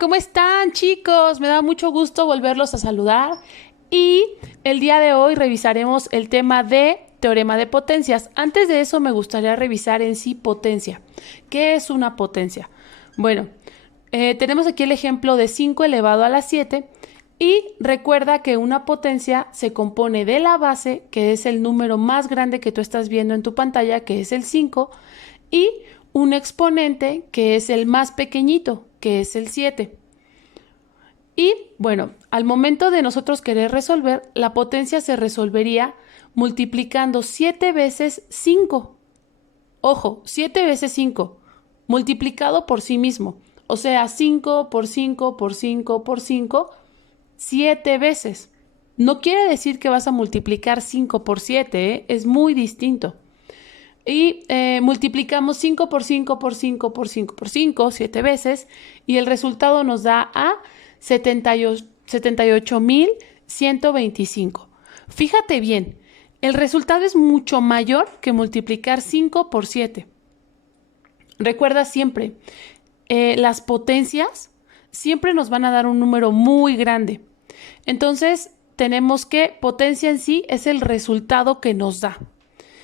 ¿cómo están, chicos? Me da mucho gusto volverlos a saludar y el día de hoy revisaremos el tema de teorema de potencias. Antes de eso me gustaría revisar en sí potencia. ¿Qué es una potencia? Bueno, tenemos aquí el ejemplo de 5 elevado a la 7 y recuerda que una potencia se compone de la base, que es el número más grande que tú estás viendo en tu pantalla, que es el 5, y un exponente que es el más pequeñito, que es el 7. Y bueno, al momento de nosotros querer resolver, la potencia se resolvería multiplicando 7 veces 5. Ojo, 7 veces 5, multiplicado por sí mismo. O sea, 5 por 5 por 5 por 5, 7 veces. No quiere decir que vas a multiplicar 5 por 7, ¿eh? Es muy distinto. Y multiplicamos 5 por 5 por 5 por 5 por 5, 7 veces, y el resultado nos da a 78.125. Fíjate bien, el resultado es mucho mayor que multiplicar 5 por 7. Recuerda siempre, las potencias siempre nos van a dar un número muy grande. Entonces, tenemos que potencia en sí es el resultado que nos da.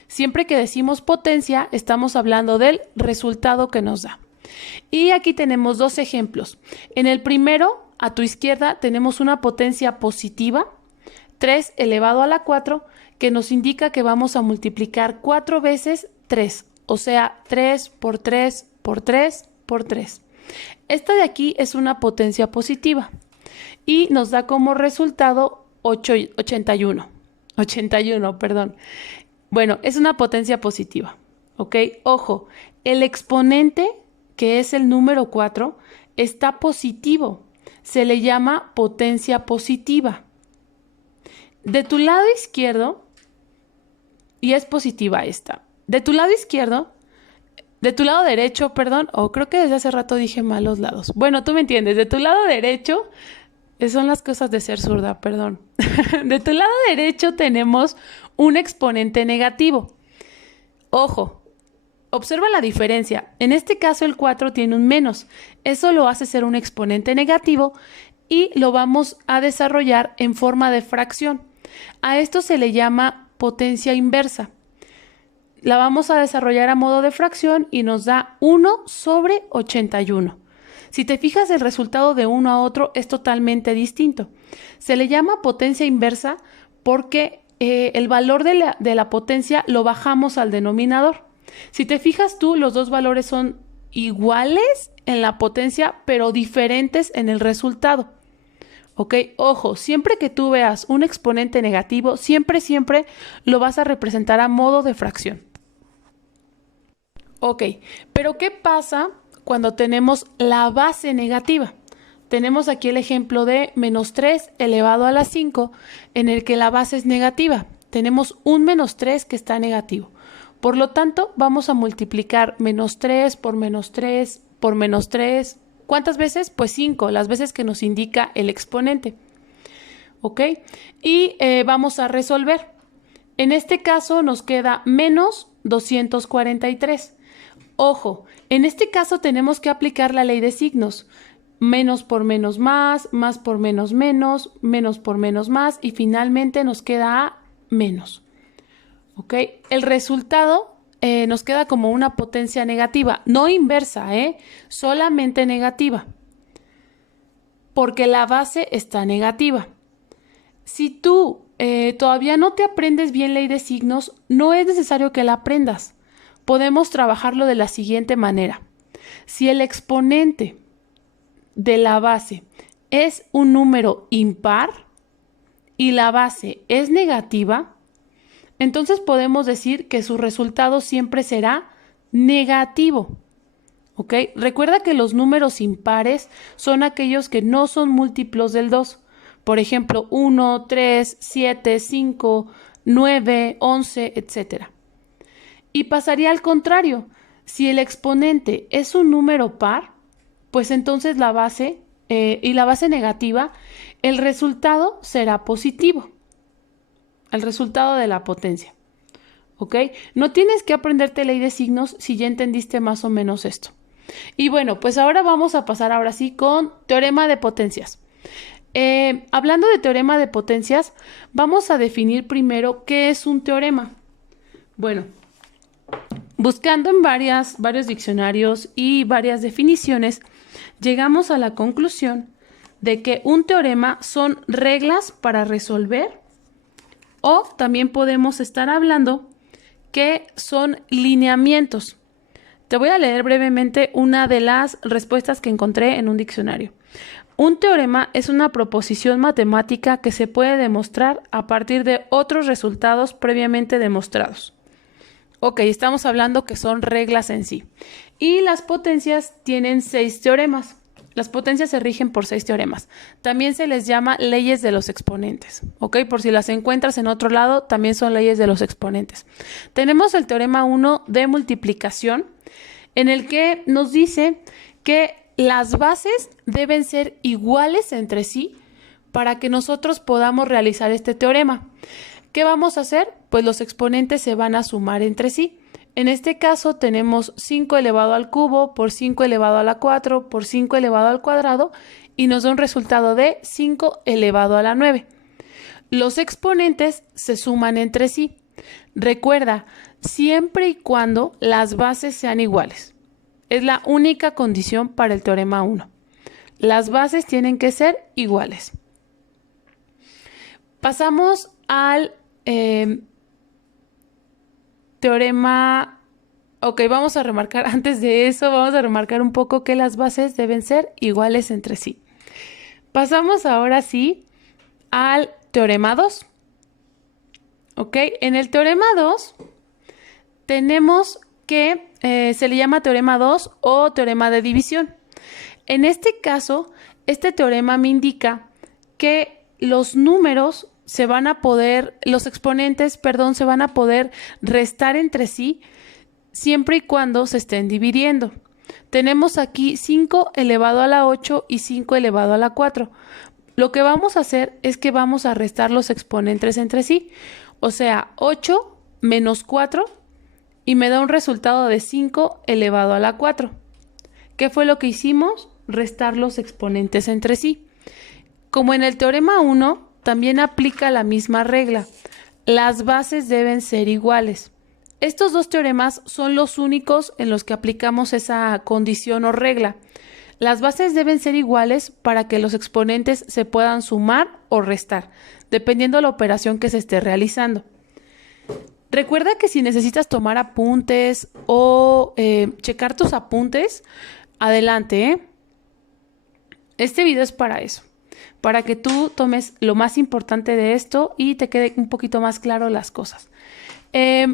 Siempre que decimos potencia, estamos hablando del resultado que nos da. Y aquí tenemos dos ejemplos. En el primero, a tu izquierda, tenemos una potencia positiva, 3 elevado a la 4, que nos indica que vamos a multiplicar 4 veces 3, o sea, 3 por 3 por 3 por 3. Esta de aquí es una potencia positiva y nos da como resultado 81. Bueno, es una potencia positiva, ¿ok? Ojo, el exponente, que es el número 4, está positivo. Se le llama potencia positiva. De tu lado izquierdo, y es positiva esta, de tu lado derecho, perdón, o creo que desde hace rato dije mal los lados. Bueno, tú me entiendes, de tu lado derecho, son las cosas de ser zurda, perdón. De tu lado derecho tenemos un exponente negativo. Ojo, observa la diferencia. En este caso el 4 tiene un menos. Eso lo hace ser un exponente negativo y lo vamos a desarrollar en forma de fracción. A esto se le llama potencia inversa. La vamos a desarrollar a modo de fracción y nos da 1 sobre 81. Si te fijas, el resultado de uno a otro es totalmente distinto. Se le llama potencia inversa porque el valor de la potencia lo bajamos al denominador. Si te fijas tú, los dos valores son iguales en la potencia, pero diferentes en el resultado. ¿Ok? Ojo, siempre que tú veas un exponente negativo, siempre lo vas a representar a modo de fracción. Ok, pero ¿qué pasa cuando tenemos la base negativa? Tenemos aquí el ejemplo de menos 3 elevado a la 5, en el que la base es negativa. Tenemos un menos 3 que está negativo. Por lo tanto, vamos a multiplicar menos 3 por menos 3 por menos 3. ¿Cuántas veces? Pues 5, las veces que nos indica el exponente. ¿Ok? Y vamos a resolver. En este caso nos queda menos 243. Ojo, en este caso tenemos que aplicar la ley de signos. Menos por menos más por menos menos por menos más y finalmente nos queda a menos. ¿Ok? El resultado nos queda como una potencia negativa, no inversa, solamente negativa, porque la base está negativa. Si tú todavía no te aprendes bien ley de signos, no es necesario que la aprendas. Podemos trabajarlo de la siguiente manera. Si el exponente de la base es un número impar y la base es negativa, entonces podemos decir que su resultado siempre será negativo. ¿Ok? Recuerda que los números impares son aquellos que no son múltiplos del 2. Por ejemplo, 1, 3, 7, 5, 9, 11, etc. Y pasaría al contrario. Si el exponente es un número par, pues entonces la base y la base negativa, el resultado será positivo. El resultado de la potencia. ¿Ok? No tienes que aprenderte ley de signos si ya entendiste más o menos esto. Y bueno, pues ahora vamos a pasar ahora sí con teorema de potencias. Hablando de teorema de potencias, vamos a definir primero qué es un teorema. Bueno, buscando en varios diccionarios y varias definiciones, llegamos a la conclusión de que un teorema son reglas para resolver, o también podemos estar hablando que son lineamientos. Te voy a leer brevemente una de las respuestas que encontré en un diccionario. Un teorema es una proposición matemática que se puede demostrar a partir de otros resultados previamente demostrados. Ok, estamos hablando que son reglas en sí. Y las potencias tienen 6 teoremas. Las potencias se rigen por 6 teoremas. También se les llama leyes de los exponentes. Ok, por si las encuentras en otro lado, también son leyes de los exponentes. Tenemos el teorema 1 de multiplicación, en el que nos dice que las bases deben ser iguales entre sí para que nosotros podamos realizar este teorema. ¿Qué vamos a hacer? Pues los exponentes se van a sumar entre sí. En este caso tenemos 5 elevado al cubo por 5 elevado a la 4 por 5 elevado al cuadrado y nos da un resultado de 5 elevado a la 9. Los exponentes se suman entre sí. Recuerda, siempre y cuando las bases sean iguales. Es la única condición para el teorema 1. Las bases tienen que ser iguales. Pasamos al teorema. Ok, vamos a remarcar, antes de eso, vamos a remarcar un poco que las bases deben ser iguales entre sí. Pasamos ahora sí al teorema 2. Ok, en el teorema 2 tenemos que se le llama teorema 2 o teorema de división. En este caso, este teorema me indica que los números los exponentes, se van a poder restar entre sí siempre y cuando se estén dividiendo. Tenemos aquí 5 elevado a la 8 y 5 elevado a la 4. Lo que vamos a hacer es que vamos a restar los exponentes entre sí. O sea, 8 menos 4 y me da un resultado de 5 elevado a la 4. ¿Qué fue lo que hicimos? Restar los exponentes entre sí. Como en el teorema 1, también aplica la misma regla. Las bases deben ser iguales. Estos dos teoremas son los únicos en los que aplicamos esa condición o regla. Las bases deben ser iguales para que los exponentes se puedan sumar o restar, dependiendo de la operación que se esté realizando. Recuerda que si necesitas tomar apuntes o checar tus apuntes, adelante, ¿eh? Este video es para eso, para que tú tomes lo más importante de esto y te quede un poquito más claro las cosas.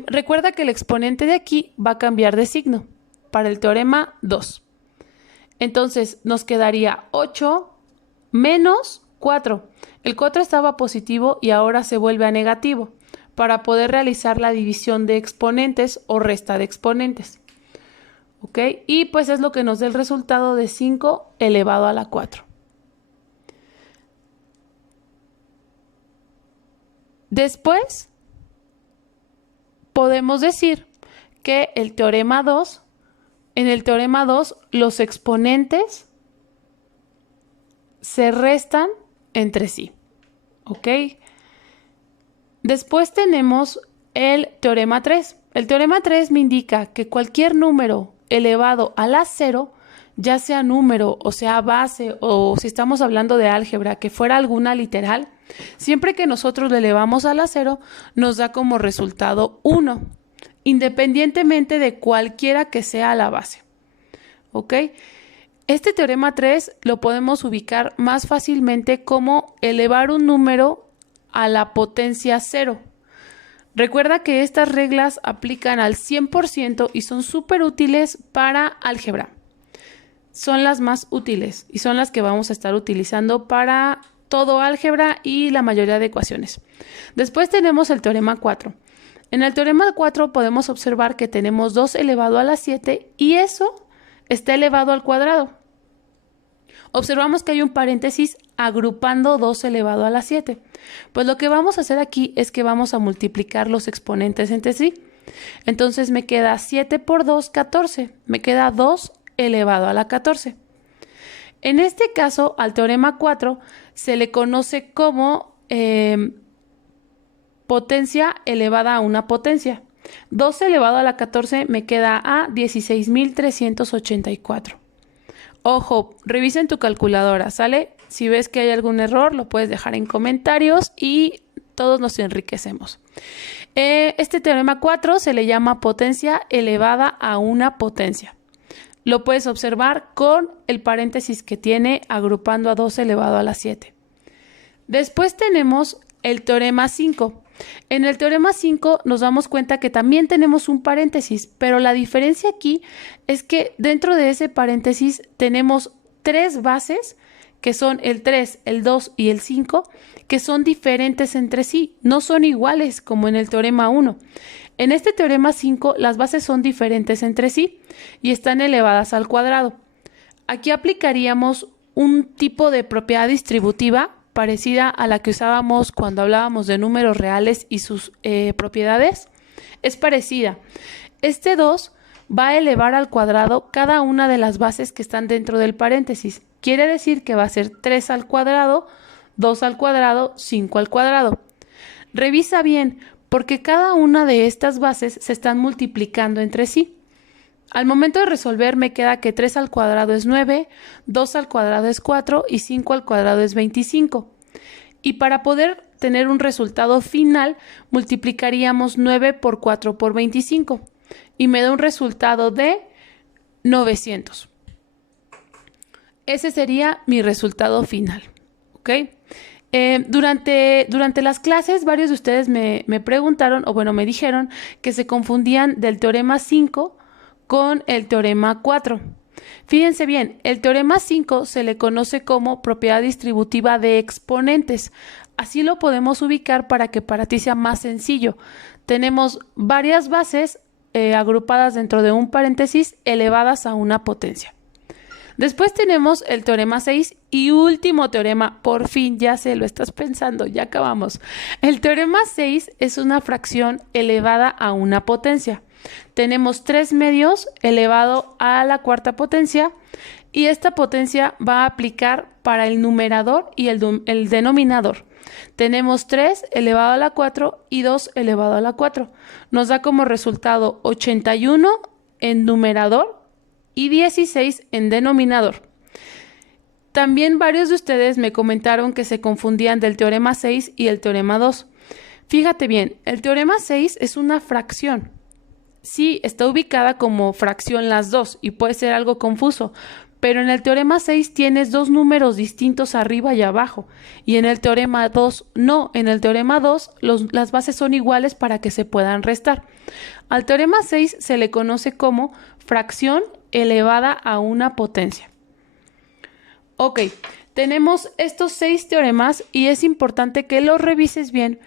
Recuerda que el exponente de aquí va a cambiar de signo para el teorema 2. Entonces nos quedaría 8 menos 4. El 4 estaba positivo y ahora se vuelve a negativo para poder realizar la división de exponentes o resta de exponentes. ¿Ok? Y pues es lo que nos da el resultado de 5 elevado a la 4. Después podemos decir que el teorema 2, en el teorema 2, los exponentes se restan entre sí. ¿Ok? Después tenemos el teorema 3. El teorema 3 me indica que cualquier número elevado a la 0, ya sea número o sea base o si estamos hablando de álgebra, que fuera alguna literal, siempre que nosotros le elevamos a la 0, nos da como resultado 1, independientemente de cualquiera que sea la base. ¿Ok? Este teorema 3 lo podemos ubicar más fácilmente como elevar un número a la potencia 0. Recuerda que estas reglas aplican al 100% y son súper útiles para álgebra. Son las más útiles y son las que vamos a estar utilizando para todo álgebra y la mayoría de ecuaciones. Después tenemos el teorema 4. En el teorema 4 podemos observar que tenemos 2 elevado a la 7 y eso está elevado al cuadrado. Observamos que hay un paréntesis agrupando 2 elevado a la 7. Pues lo que vamos a hacer aquí es que vamos a multiplicar los exponentes entre sí. Entonces me queda 7 por 2, 14. Me queda 2 elevado a la 14. En este caso, al teorema 4 se le conoce como potencia elevada a una potencia. 2 elevado a la 14 me queda a 16.384. Ojo, revisen tu calculadora, ¿sale? Si ves que hay algún error, lo puedes dejar en comentarios y todos nos enriquecemos. Este teorema 4 se le llama potencia elevada a una potencia. Lo puedes observar con el paréntesis que tiene agrupando a 2 elevado a la 7. Después tenemos el teorema 5. En el teorema 5 nos damos cuenta que también tenemos un paréntesis, pero la diferencia aquí es que dentro de ese paréntesis tenemos 3 bases, que son el 3, el 2 y el 5, que son diferentes entre sí, no son iguales como en el teorema 1. En este teorema 5 las bases son diferentes entre sí y están elevadas al cuadrado. Aquí aplicaríamos un tipo de propiedad distributiva parecida a la que usábamos cuando hablábamos de números reales y sus propiedades. Es parecida. Este 2 va a elevar al cuadrado cada una de las bases que están dentro del paréntesis. Quiere decir que va a ser 3 al cuadrado, 2 al cuadrado, 5 al cuadrado. Revisa bien, porque cada una de estas bases se están multiplicando entre sí. Al momento de resolver me queda que 3 al cuadrado es 9, 2 al cuadrado es 4 y 5 al cuadrado es 25. Y para poder tener un resultado final, multiplicaríamos 9 por 4 por 25. Y me da un resultado de 900. Ese sería mi resultado final. ¿Ok? Durante las clases, varios de ustedes me preguntaron, o bueno, me dijeron que se confundían del teorema 5 con el teorema 4. Fíjense bien, el teorema 5 se le conoce como propiedad distributiva de exponentes. Así lo podemos ubicar para que para ti sea más sencillo. Tenemos varias bases agrupadas dentro de un paréntesis elevadas a una potencia. Después tenemos el teorema 6 y último teorema, por fin, ya sé, lo estás pensando, ya acabamos. El teorema 6 es una fracción elevada a una potencia. Tenemos 3 medios elevado a la cuarta potencia y esta potencia va a aplicar para el numerador y el denominador. Tenemos 3 elevado a la 4 y 2 elevado a la 4. Nos da como resultado 81 en numerador y 16 en denominador. También varios de ustedes me comentaron que se confundían del teorema 6 y el teorema 2. Fíjate bien, el teorema 6 es una fracción. Sí, está ubicada como fracción las dos y puede ser algo confuso, pero en el teorema 6 tienes dos números distintos arriba y abajo, y en el teorema 2 no. En el teorema 2 las bases son iguales para que se puedan restar. Al teorema 6 se le conoce como fracción elevada a una potencia. Ok, tenemos estos 6 teoremas y es importante que los revises bien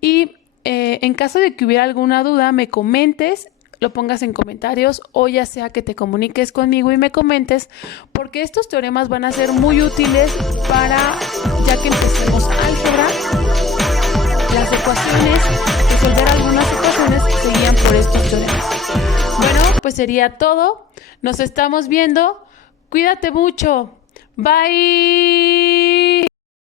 y en caso de que hubiera alguna duda me comentes, lo pongas en comentarios o ya sea que te comuniques conmigo y me comentes, porque estos teoremas van a ser muy útiles para ya que empecemos álgebra, las ecuaciones, resolver algunas ecuaciones que se guían por estos teoremas. Bueno, pues sería todo. Nos estamos viendo. Cuídate mucho. Bye.